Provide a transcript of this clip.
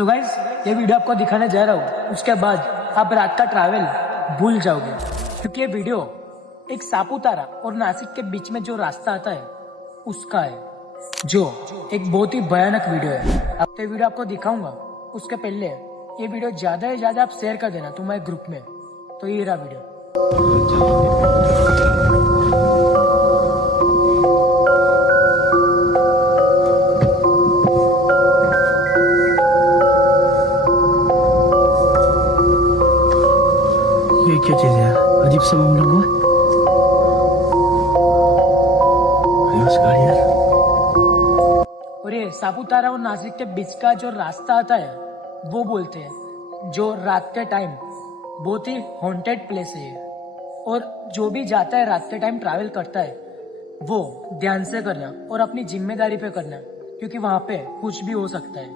So guys, ये video आपको दिखाने जा रहा हूँ, उसके बाद आप रात का ट्रैवल भूल जाओगे, क्योंकि ये वीडियो एक सापुतारा और नासिक के बीच में जो रास्ता आता है उसका है, जो एक बहुत ही भयानक वीडियो है। अब तो वीडियो आपको दिखाऊंगा, उसके पहले ये वीडियो ज्यादा से ज्यादा आप शेयर कर देना तुम्हारे ग्रुप में। तो ये रहा वीडियो। ये क्या चीज है यार, अजीब सा मामला हुआ। गाड़ी यार। और ये सापुतारा और नासिक के बीच का जो रास्ता आता है वो बोलते हैं जो रात के टाइम बहुत ही हॉन्टेड प्लेस है ये। और जो भी जाता है रात के टाइम ट्रैवल करता है वो ध्यान से करना और अपनी जिम्मेदारी पे करना, क्योंकि वहां पे कुछ भी हो सकता है।